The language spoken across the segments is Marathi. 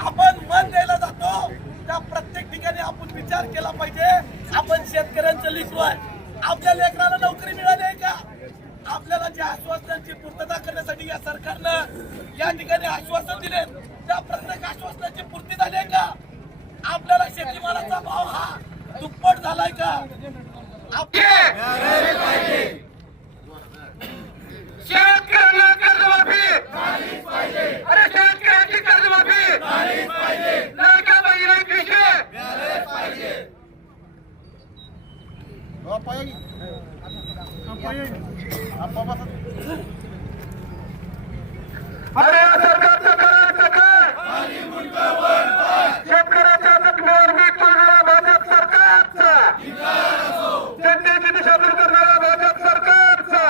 आपण मन द्यायला जातो. त्या प्रत्येक ठिकाणी आपण विचार केला पाहिजे. आपण शेतकऱ्यांचं लेकरू आहे आपल्या लेकराला नोकरी मिळाली आहे का? आपल्याला ज्या आश्वासनांची पूर्तता करण्यासाठी या सरकारनं या ठिकाणी आश्वासन दिले त्या प्रत्येक आश्वासनाची पूर्ती झाली आहे का? आपल्याला शेतीमालाचा भाव हा दुप्पट झालाय का? आपल्या शेतकऱ्यांना कर्जमाफी अरे शेतकऱ्यांची कर्जमाफी लाडक्या बहिणी विषय अरे या सरकारचं करायचं काय शेतकऱ्याच्या जखमेवर मीठ करणारा भाजप सरकारचा जनतेची दिशाभूल करणारा भाजप सरकारचा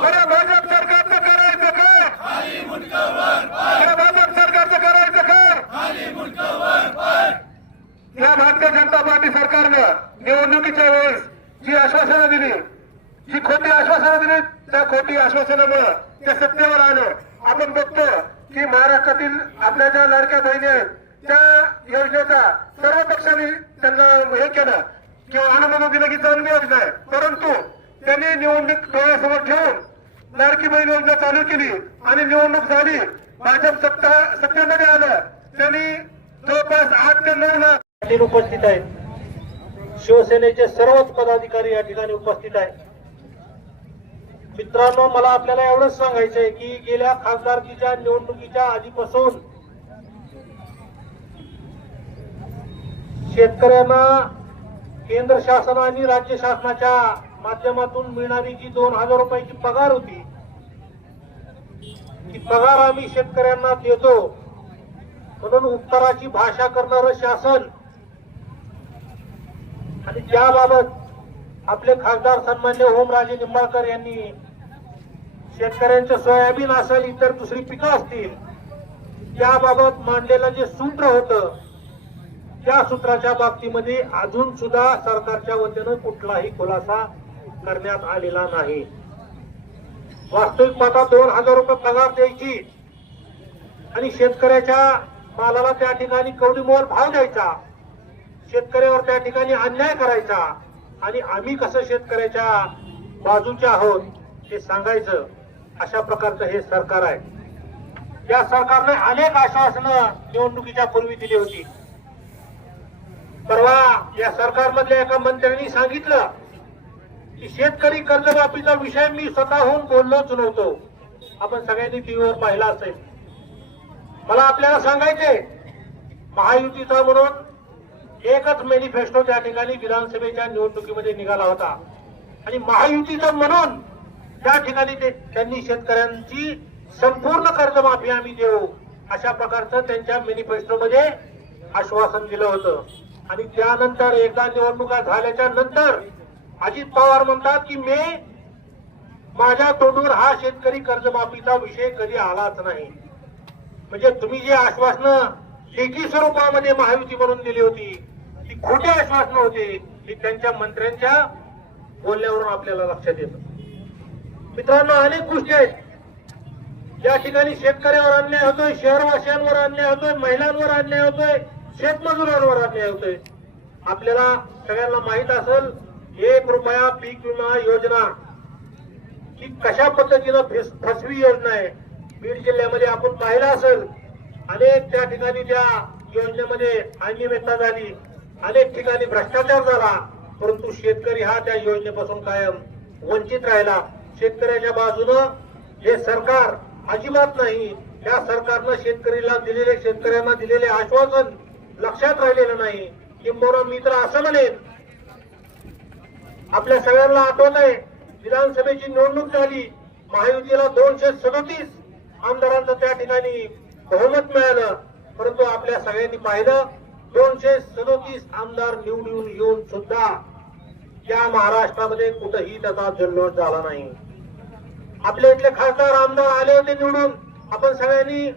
अरे भाजप सरकारचं करायचं काय अरे भाजप सरकारचं करायचं काय या भारतीय जनता पार्टी सरकारनं निवडणुकीच्या वेळेस जी आश्वासनं दिली जी खोटी आश्वासनं दिली त्या खोटी ते सत्तेवर आलं. आपण बघतो की महाराष्ट्रातील आपल्या ज्या लाडक्या बहिणी आहेत त्या योजनेचा सर्व पक्षांनी त्यांना हे केलं. किंवा अनुमोदन दिलं की चांगली योजना आहे परंतु त्यांनी निवडणूक डोळ्यासमोर ठेवून लाडकी बहीण योजना चालू केली आणि निवडणूक झाली. भाजप सत्ता सत्तेमध्ये आलं. त्यांनी जवळपास आठ ते नऊ लाख उपस्थित आहेत. शिवसेनेचे सर्वच पदाधिकारी या ठिकाणी उपस्थित आहेत. मित्रांनो मला आपल्याला एवढंच सांगायचं आहे की गेल्या खासदारकीच्या निवडणुकीच्या आधीपासून शेतकऱ्यांना केंद्र शासन आणि राज्य शासनाच्या माध्यमातून मिळणारी जी दोन हजार रुपयाची पगार होती ती पगार आम्ही शेतकऱ्यांना देतो. म्हणून उत्तराची भाषा करणारं शासन आणि त्याबाबत आपले खासदार सन्मान्य ओमराजे निंबाळकर यांनी शेतकऱ्यांचं सोयाबीन असेल इतर दुसरी पिकं असतील त्याबाबत मांडलेलं जे सूत्र होतं त्या सूत्राच्या बाबतीमध्ये अजून सुद्धा सरकारच्या वतीनं कुठलाही खुलासा करण्यात आलेला नाही. वास्तविक पाहता दोन हजार रुपये पगार द्यायची आणि शेतकऱ्याच्या मालाला त्या ठिकाणी कवडीमोल भाव द्यायचा. शेतकऱ्यावर त्या ठिकाणी अन्याय करायचा. आणि आम्ही कसं शेतकऱ्याच्या बाजूचे आहोत हे सांगायचं. अशा प्रकारचं हे सरकार आहे. या सरकारने अनेक आश्वासनं निवडणुकीच्या पूर्वी दिली होती. परवा या सरकारमधल्या एका मंत्र्यांनी सांगितलं की शेतकरी कर्जमाफीचा विषय मी स्वतःहून बोललोच नव्हतो. आपण सगळ्यांनी टीव्हीवर पाहिला असेल. मला आपल्याला सांगायचे महायुतीचा म्हणून एकच मॅनिफेस्टो त्या ठिकाणी विधानसभेच्या निवडणुकीमध्ये निघाला होता. आणि महायुतीचं म्हणून त्या ठिकाणी ते त्यांनी शेतकऱ्यांची संपूर्ण कर्जमाफी आम्ही देऊ अशा प्रकारचं त्यांच्या मॅनिफेस्टोमध्ये आश्वासन दिलं होतं. आणि त्यानंतर एकदा निवडणुका झाल्याच्यानंतर अजित पवार म्हणतात की मी माझ्या तोंडूर हा शेतकरी कर्जमाफीचा विषय कधी आलाच नाही. म्हणजे तुम्ही जी आश्वासनं लेखी स्वरूपामध्ये महायुती म्हणून दिली होती ती खोटी आश्वासनं होती ही त्यांच्या मंत्र्यांच्या बोलण्यावरून आपल्याला लक्षात येतं. मित्रांनो अनेक गोष्टी आहेत. या ठिकाणी शेतकऱ्यावर अन्याय होतोय शहरवासियांवर अन्याय होतोय महिलांवर अन्याय होतोय शेतमजुरांवर अन्याय होतोय. आपल्याला सगळ्यांना माहीत असेल एक रुपया पीक विमा योजना ही कशा पद्धतीनं फेस- फसवी योजना आहे? बीड जिल्ह्यामध्ये आपण पाहिलं असेल अनेक त्या ठिकाणी त्या योजनेमध्ये अनियमितता झाली अनेक ठिकाणी भ्रष्टाचार झाला परंतु शेतकरी हा त्या योजनेपासून कायम वंचित राहिला. शेतकऱ्याच्या बाजूनं हे सरकार अजिबात नाही. या सरकारनं शेतकरीला दिलेले शेतकऱ्यांना दिलेले आश्वासन लक्षात राहिलेलं नाही. किंबहुना मी तर असं म्हणेन. आपल्या सगळ्यांना आठवत आहे विधानसभेची निवडणूक झाली. महायुतीला दोनशे सदोतीस आमदारांचं त्या ठिकाणी बहुमत मिळालं. परंतु आपल्या सगळ्यांनी पाहिलं दोनशे सदोतीस आमदार निवडून येऊन सुद्धा या महाराष्ट्रामध्ये कुठंही त्याचा जल्लोष झाला नाही. आपल्या इथले खासदार आमदार आले होते निवडून. आपण सगळ्यांनी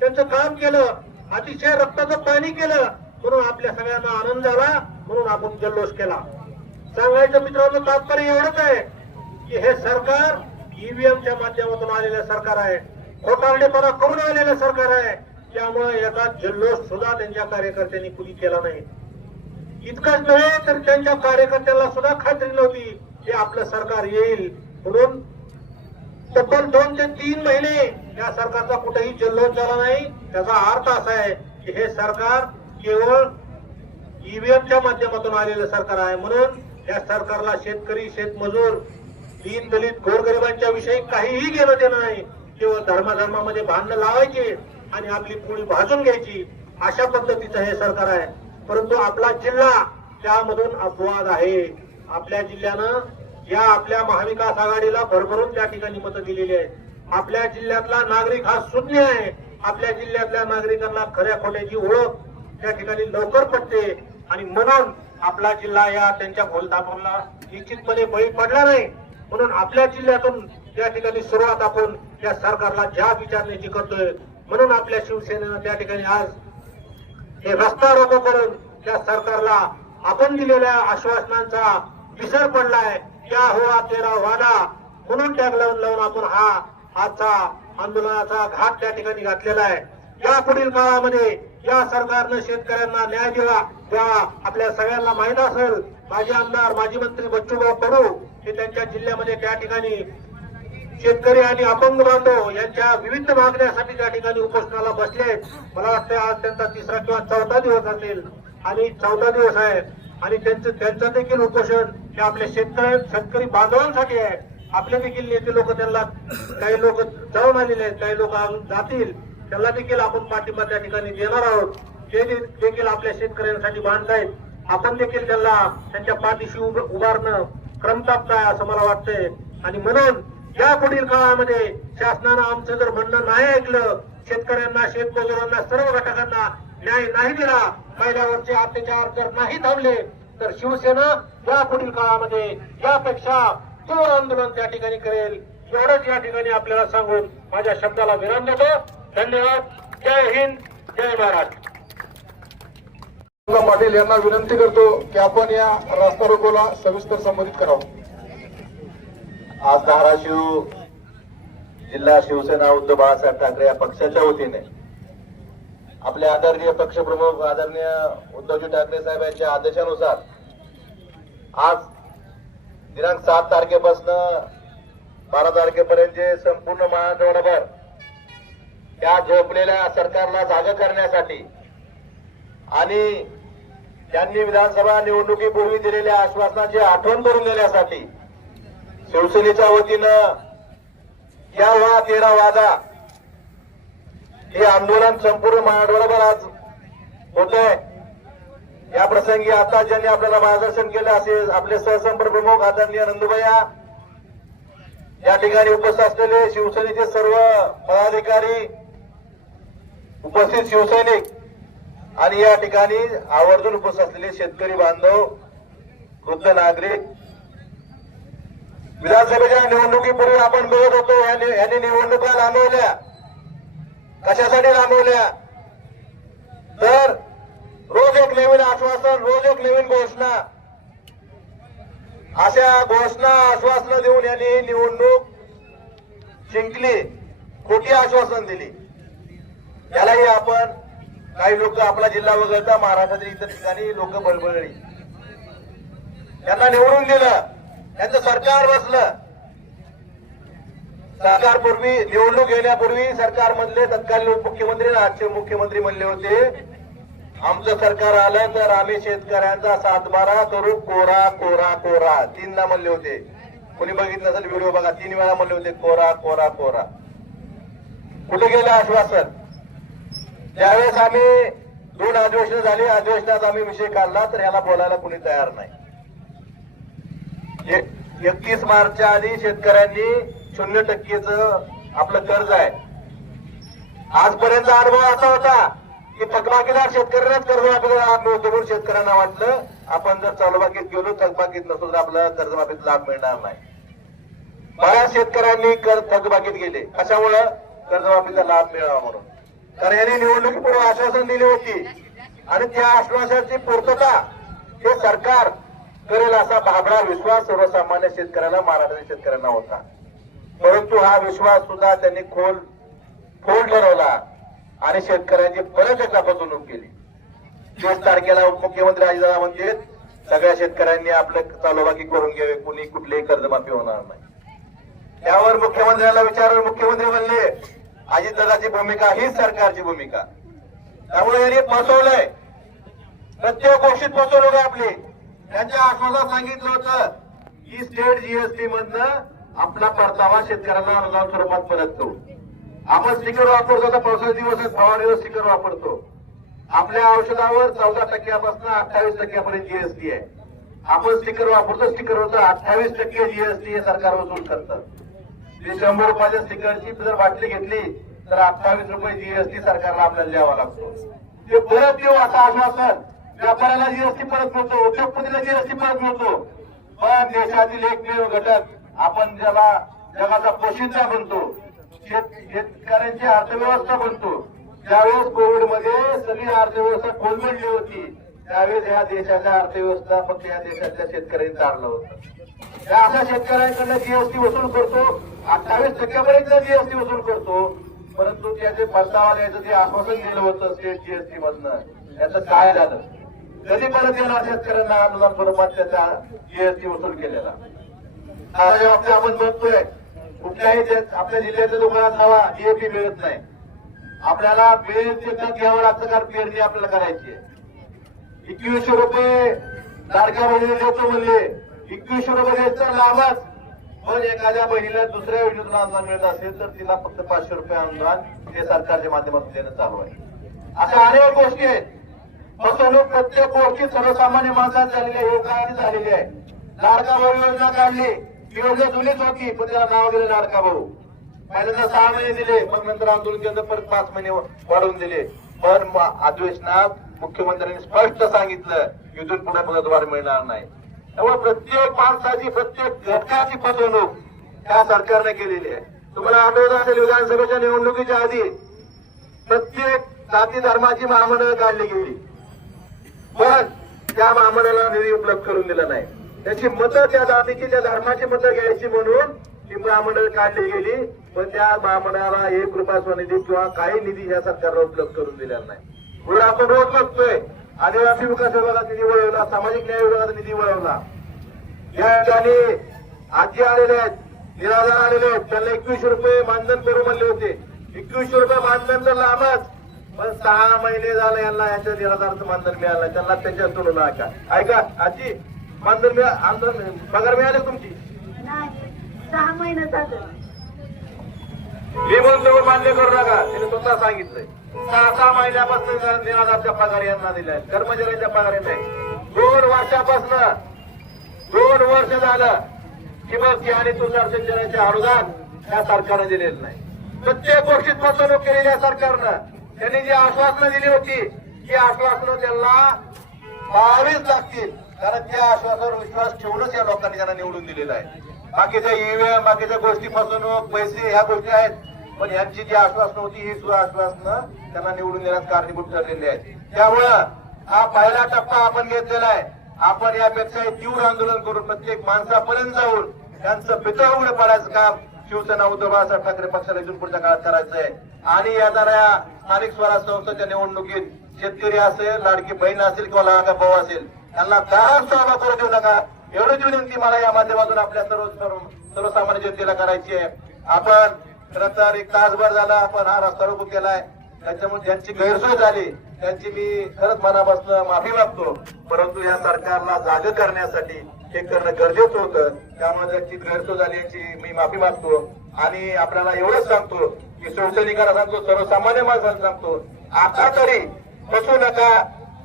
त्यांचं काम केलं. अतिशय रक्ताचं पाणी केलं. म्हणून आपल्या सगळ्यांना आनंद झाला. म्हणून आपण जल्लोष केला. सांगायचं मित्रांनो तात्पर्य एवढंच आहे की हे सरकार ईव्हीएमच्या माध्यमातून आलेलं सरकार आहे. खोटारडेपणा करून आलेलं सरकार आहे. त्यामुळे याचा जल्लोष सुद्धा त्यांच्या कार्यकर्त्यांनी कुणी केला नाही. इतकंच नव्हे तर त्यांच्या कार्यकर्त्यांना सुद्धा खात्री नव्हती की आपलं सरकार येईल. म्हणून तब्बल दोन ते तीन महिने या सरकारचा कुठेही जल्लोष झाला नाही. त्याचा अर्थ असा आहे की हे सरकार केवळ ईव्हीएमच्या माध्यमातून आलेलं सरकार आहे. म्हणून या सरकारला शेतकरी शेतमजूर दीन दलित गोरगरिबांच्या विषयी काहीही घेणं देणं नाही. केवळ धर्माधर्मामध्ये भांडणं लावायची आणि आपली पोळी भाजून घ्यायची अशा पद्धतीचं हे सरकार आहे. परंतु आपला जिल्हा त्यामधून अपवाद आहे. आपल्या जिल्ह्यानं या आपल्या महाविकास आघाडीला भरभरून त्या ठिकाणी मतं दिलेली आहेत. आपल्या जिल्ह्यातला नागरिक हा शून्य आहे. आपल्या जिल्ह्यातल्या नागरिकांना खऱ्या खोट्याची ओळख त्या ठिकाणी लवकर पडते आणि म्हणून आपला जिल्हा या त्यांच्या भोलतापाला निश्चितपणे बळी पडला नाही म्हणून आपल्या जिल्ह्यातून त्या ठिकाणी सुरुवात आपण त्या सरकारला ज्या विचारण्याची करतोय म्हणून आपल्या शिवसेनेनं त्या ठिकाणी आज हे रस्ता रोको करून त्या सरकारला आपण दिलेल्या आश्वासनांचा विसर पडलाय. क्या हुआ तेरा वादा? म्हणून टॅग लावून लावून आपण हा आजचा आंदोलनाचा घात त्या ठिकाणी घातलेला आहे. या पुढील काळामध्ये या सरकारनं शेतकऱ्यांना न्याय दिला द्यावा आपल्या सगळ्यांना माहीत असेल माजी आमदार माजी मंत्री बच्चूभाऊ कडू हे त्यांच्या जिल्ह्यामध्ये त्या ठिकाणी शेतकरी आणि अपंग बांधव यांच्या विविध मागण्यासाठी त्या ठिकाणी उपोषणाला बसले मला वाटतं आज त्यांचा तिसरा किंवा चौथा दिवस असेल. आणि चौथा दिवस आहे. आणि त्यांचं त्यांचं देखील उपोषण हे आपल्या शेतकरी शेतकरी बांधवांसाठी आहे आपले देखील नेते लोक त्यांना काही लोक जाऊन आलेले आहेत काही लोक अजून जातील. त्यांना देखील आपण पाठिंबा त्या ठिकाणी देणार आहोत. ते देखील आपल्या शेतकऱ्यांसाठी बांधतायत आपण देखील त्यांना त्यांच्या पाठीशी उभारणं क्रमप्राप्त आहे असं मला वाटतंय. आणि म्हणून या पुढील काळामध्ये शासनानं आमचं जर म्हणणं नाही ऐकलं शेतकऱ्यांना शेतमजुरांना सर्व घटकांना न्याय नाही दिला महिलावरचे अत्याचार जर नाही थांबले तर शिवसेना या पुढील काळामध्ये यापेक्षा तीव्र आंदोलन त्या ठिकाणी करेल एवढंच या ठिकाणी आपल्याला सांगून माझ्या शब्दाला विराम देतो. धन्यवाद. जय हिंद जय महाराष्ट्र. रंगा पाटील यांना विनंती करतो की आपण या रास्ता रोकोला सविस्तर संबोधित करावं. आज धाराशिव जिल्हा शिवसेना उद्धव बाळासाहेब ठाकरे या पक्षाच्या वतीने आपले आदरणीय पक्षप्रमुख आदरणीय उद्धवजी ठाकरे साहेब यांच्या आदेशानुसार आज दिनांक सात तारखेपासून बारा तारखेपर्यंत जे संपूर्ण महाआठवडाभर त्या झोपलेल्या सरकारला जागा करण्यासाठी आणि त्यांनी विधानसभा निवडणुकीपूर्वी दिलेल्या आश्वासनाची आठवण करून देण्यासाठी शिवसेनेच्या वतीनं या वा तेरा वादा हे आंदोलन संपूर्ण महाराष्ट्रभर आज होत आहे या प्रसंगी आता ज्यांनी आपल्याला मार्गदर्शन केलं असे आपले सहसंपर्क प्रमुख आदरणीय नंदुभैया या ठिकाणी उपस्थित असलेले शिवसेनेचे सर्व पदाधिकारी उपस्थित शिवसैनिक आणि या ठिकाणी आवर्जून उपस्थित असलेले शेतकरी बांधव वृद्ध नागरिक. विधानसभेच्या निवडणुकीपूर्वी आपण बघत होतो यांनी यांनी निवडणुका लांबवल्या. कशासाठी लांबवल्या? तर रोज एक नवीन आश्वासन रोज एक नवीन घोषणा. अशा घोषणा आश्वासनं देऊन यांनी निवडणूक जिंकली खोटी आश्वासन दिली. यालाही आपण काही लोक आपला जिल्हा वगळता महाराष्ट्रातील इतर ठिकाणी लोक बळबळली त्यांना निवडून दिलं त्यांचं सरकार बसलं. सरकारपूर्वी निवडणूक येण्यापूर्वी सरकारमधले तत्कालीन उपमुख्यमंत्री आजचे मुख्यमंत्री म्हणले होते आमचं सरकार आलं तर आम्ही शेतकऱ्यांचा सातबारा करू. कोरा कोरा कोरा. तीनदा म्हणले होते. कोणी बघितलं असेल व्हिडिओ बघा तीन वेळा म्हणले होते कोरा कोरा कोरा. कुठे गेलं आश्वासन? ज्यावेळेस आम्ही दोन अधिवेशन झाली अधिवेशनात आम्ही विषय काढला तर ह्याला बोलायला कुणी तयार नाही. एकतीस मार्चच्या आधी शेतकऱ्यांनी शून्य टक्केच आपलं कर्ज आहे. आजपर्यंत अनुभव असा होता. की थकबाकीदार शेतकऱ्यांनाच कर्ज आपल्याला लाभ मिळतो शेतकऱ्यांना वाटलं. आपण जर थकबाकीत गेलो थकबाकीत नसलो तर आपल्याला कर्जमाफीत लाभ मिळणार नाही. बऱ्याच शेतकऱ्यांनी कर थकबाकीत गेले. कशामुळं? कर्जमाफीचा लाभ मिळावा म्हणून. तर यांनी निवडणुकीपूर्वी आश्वासन दिली होती. आणि त्या आश्वासनाची पूर्तता हे सरकार करेल असा भाबडा विश्वास सर्वसामान्य शेतकऱ्याला महाराष्ट्रातील शेतकऱ्यांना होता. परंतु हा विश्वास सुद्धा त्यांनी खोल फोल ठरवला. आणि शेतकऱ्यांची परत एकदा फसवणूक केली. तीस तारखेला उपमुख्यमंत्री अजितदादा म्हणते सगळ्या शेतकऱ्यांनी आपलं चालूबाकी करून घ्यावे कुणी कुठलेही कर्जमाफी होणार नाही. त्यावर मुख्यमंत्र्यांना विचारलं मुख्यमंत्री म्हणले अजितदादाची भूमिका हीच सरकारची भूमिका. त्यामुळे यांनी फसवलंय. प्रत्येक गोष्टीत फसवणूक आहे आपली. त्यांच्या आश्वासात सांगितलं होतं की स्टेट जीएसटी मधनं आपला परतावा शेतकऱ्यांना अनुदान स्वरूपात परत करू आपण स्टिकर वापरतो आता पावसाळ्या दिवस आहेत फवारणीवर स्टिकर वापरतो. आपल्या औषधावर चौदा टक्क्यापासून अठ्ठावीस टक्क्यापर्यंत जीएसटी आहे. आपण स्टिकर वापरतो स्टिकरवरचं अठ्ठावीस टक्के जीएसटी हे सरकार वसूल करतं. ते शंभर रुपयाच्या स्टिकरची जर बाटली घेतली तर अठ्ठावीस रुपये जीएसटी सरकारला आपल्याला द्यावा लागतो. ते परत देऊ असं आश्वासन. व्यापाऱ्याला जीएसटी परत मिळतो उद्योगपतीला जीएसटी परत मिळतो. पण देशातील एकमेव घटक आपण ज्याला जगाचा पोशिंदा बनतो शेतकऱ्यांची अर्थव्यवस्था बनतो. ज्यावेळेस कोविडमध्ये सगळी अर्थव्यवस्था कोलमडली होती त्यावेळेस या देशाच्या अर्थव्यवस्था फक्त या देशाच्या शेतकऱ्यांनी चाललं होतं. त्या अशा शेतकऱ्यांकडनं जीएसटी वसूल करतो अठ्ठावीस टक्क्यापर्यंत जीएसटी वसूल करतो परंतु त्याचे परतावा द्यायचं ते आश्वासन दिलं होतं स्टेट जीएसटी मधनं त्याचं काय झालं? कधी परत येणार शेतकऱ्यांना अनुदान स्वरूपात त्याचा जीएसटी वसूल केलेला? आता बाबतीत आपण बघतोय कुठल्याही आपल्या जिल्ह्याच्या दुकानात नवा डीएपी मिळत नाही. आपल्याला मिळेल ते खत घ्यावं लागतं कारण पेरणी आपल्याला करायची आहे. एकवीसशे रुपये लाडक्या बहिणीला देतो म्हणले. एकवीसशे रुपये द्यायचं लाभच. पण एखाद्या बहिणीला दुसऱ्या योजनेतून अनुदान मिळत असेल तर तिला फक्त पाचशे रुपये अनुदान हे सरकारच्या माध्यमातून देणं चालू आहे. अशा अनेक गोष्टी आहेत. फसवणूक प्रत्येक गोष्टी सर्वसामान्य माणसात झालेली आहे काय झालेली आहे. लाडका भाऊ योजना काढली. ही योजना जुनीच होती पण त्याला नाव दिलं लाडका भाऊ पहिल्यांदा सहा महिने दिले मग नंतर आंदोलन केलं परत पाच महिने वाढवून दिले. पण अधिवेशनात मुख्यमंत्र्यांनी स्पष्ट सांगितलं युद्ध पुढे मुदतवाढ मिळणार नाही. त्यामुळे प्रत्येक माणसाची प्रत्येक घटकाची फसवणूक त्या सरकारने केलेली आहे. तुम्हाला आठवत असेल विधानसभेच्या निवडणुकीच्या आधी प्रत्येक जाती धर्माची महामंडळ काढली गेली. पण त्या महामंडळाला निधी उपलब्ध करून दिला नाही. त्याची मतं त्या जातीची त्या धर्माची मतं घ्यायची म्हणून ती महामंडळ काढली गेली. पण त्या महामंडळाला एक रुपया स्वनिधी किंवा काही निधी या सरकारला उपलब्ध करून दिलेला नाही. म्हणून आपण रोज बघतोय आदिवासी विकास विभागात निधी वळवला सामाजिक न्याय विभागाचा निधी वळवला. या ठिकाणी आजी आलेले आहेत निराधार आलेले आहेत. त्यांना एकवीसशे रुपये मानधन करू म्हणले होते. एकवीसशे रुपये मानधन तर लांबच पण सहा महिने झाले यांना यांच्या निराधाराचं मानधन मिळालं त्यांना त्यांच्या सोडून ऐका ऐका आजी मिळा आंदोलन पगार मिळाले तुमची? नाही सहा महिने म्हणतो मान्य करू नका. तिने स्वतः सांगितलंय. सहा सहा महिन्यापासून निराधारच्या पगार यांना दिल्या. कर्मचाऱ्यांच्या पगार आहे दोन वर्षापासून दोन वर्ष झालं ठिबक आणि तुषार सिंचनाचे अनुदान या सरकारनं दिलेलं नाही. प्रत्येक गोष्टीत फसवणूक केलेली आहे सरकारनं. त्यांनी जी आश्वासनं दिली होती ती आश्वासनं त्यांना पाहावीच लागतील. कारण त्या आश्वासावर विश्वास ठेवूनच या लोकांनी त्यांना निवडून दिलेला आहे. बाकीच्या ईव्हीएम बाकीच्या गोष्टी फसवणूक पैसे ह्या गोष्टी आहेत. पण यांची जी आश्वासनं होती ही सुद्धा आश्वासनं त्यांना निवडून देण्यास कारणीभूत ठरलेली आहेत. त्यामुळं हा पहिला टप्पा आपण घेतलेला आहे. आपण यापेक्षा तीव्र आंदोलन करून प्रत्येक माणसापर्यंत जाऊन त्यांचं पितळ उघड पाडायचं काम शिवसेना उद्धव बाळासाहेब ठाकरे पक्षाला इथून पुढच्या काळात करायचं आहे. आणि येणाऱ्या स्थानिक स्वराज्य संस्थेच्या निवडणुकीत शेतकरी असेल लाडकी बहीण असेल किंवा लाडका भाऊ असेल त्यांना दारात सहभाग करू देऊ नका. एवढीच विनंती मला या माध्यमातून आपल्या सर्व सर्वसामान्य जनतेला करायची आहे. आपण खरं तर एक तासभर झाला आपण हा रस्ता रोको केलाय. त्याच्यामुळे ज्यांची गैरसोय झाली त्यांची मी खरंच मनापासून माफी मागतो. परंतु या सरकारला जाग करण्यासाठी हे करणं गरजेचं होतं. त्यामुळे ज्यांची गैरसोय झाली याची मी माफी मागतो. आणि आपल्याला एवढंच सांगतो की शिवसैनिकांना सांगतो सर्वसामान्य माणसाला सांगतो आता तरी फसू नका.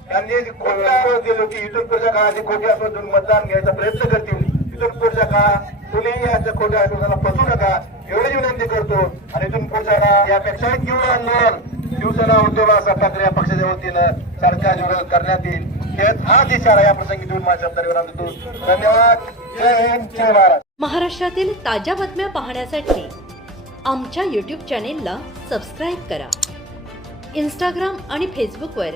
त्यांनी जी खोटी आश्वास दिली होती इथून पुढच्या काळात जी खोटी आश्वास मतदान घ्यायचा प्रयत्न करतील. इथून पुढच्या काळात कुणीही याच्या खोट्या आश्वासाला फसू नका. एवढी विनंती करतो. आणि इथून पुढच्या काळात यापेक्षाही तीव्र आंदोलन शिवसेना उद्धव बाळासाहेब ठाकरे या पक्षाच्या वतीनं सरकार विरोध करण्यात येईल. हेच हाच इशारा या प्रसंगी देऊन माझ्या शब्दावर देतो धन्यवाद. जय हिंद जय महाराज महाराष्ट्रातील ताज्या बातम्या पाहण्यासाठी आमच्या यूट्यूब चॅनेलला सबस्क्राईब करा. इंस्टाग्राम आणि फेसबुकवर